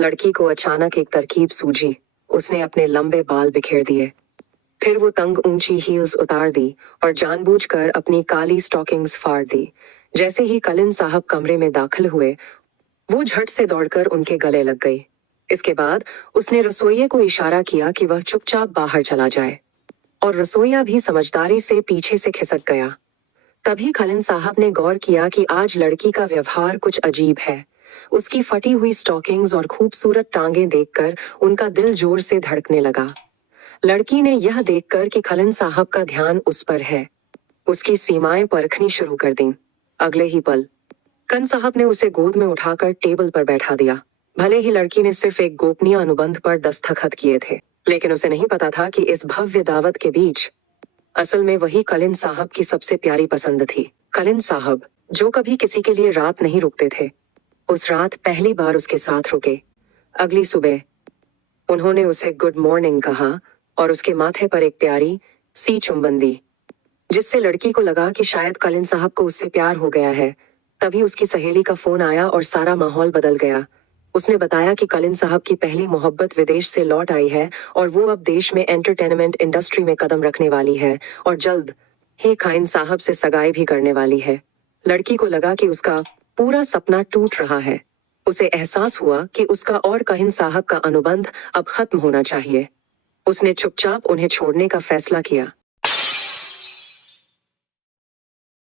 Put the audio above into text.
लड़की को अचानक एक तरकीब सूझी। उसने अपने लंबे बाल बिखेर दिए, फिर वो तंग ऊंची हील्स उतार दी और जानबूझकर अपनी काली स्टॉकिंग्स फाड़ दी। जैसे ही कलिन साहब कमरे में दाखिल हुए, वो झट से दौड़कर उनके गले लग गई। इसके बाद उसने रसोइये को इशारा किया कि वह चुपचाप बाहर चला जाए, और रसोइया भी समझदारी से पीछे से खिसक गया। तभी कलिन साहब ने गौर किया कि आज लड़की का व्यवहार कुछ अजीब है। उसकी फटी हुई स्टॉकिंग्स और खूबसूरत टांगें देखकर उनका दिल जोर से धड़कने लगा। लड़की ने यह देखकर कि कलिन साहब का ध्यान उस पर है, उसकी सीमाएं परखनी शुरू कर दी। अगले ही पल कलिन साहब ने उसे गोद में उठाकर टेबल पर बैठा दिया। भले ही लड़की ने सिर्फ एक गोपनीय अनुबंध पर दस्तखत किए थे, लेकिन उसे नहीं पता था कि इस भव्य दावत के बीच असल में वही कलिन साहब की सबसे प्यारी पसंद थी। कलिन साहब, जो कभी किसी के लिए रात नहीं रुकते थे, उस रात पहली बार उसके साथ रुके। अगली सुबह उन्होंने उसे गुड मॉर्निंग कहा और उसके माथे पर एक प्यारी सी चुंबन दी, जिससे लड़की को लगा कि शायद कलिन साहब को उससे प्यार हो गया है। तभी उसकी सहेली का फोन आया और सारा माहौल बदल गया। उसने बताया कि कलिन साहब की पहली मोहब्बत विदेश से लौट आई है और वो अब देश में एंटरटेनमेंट इंडस्ट्री में कदम रखने वाली है और जल्द ही कलिन साहब से सगाई भी करने वाली है। लड़की को लगा कि उसका पूरा सपना टूट रहा है। उसे एहसास हुआ कि उसका और कलिन साहब का अनुबंध अब खत्म होना चाहिए। उसने चुपचाप उन्हें छोड़ने का फैसला किया।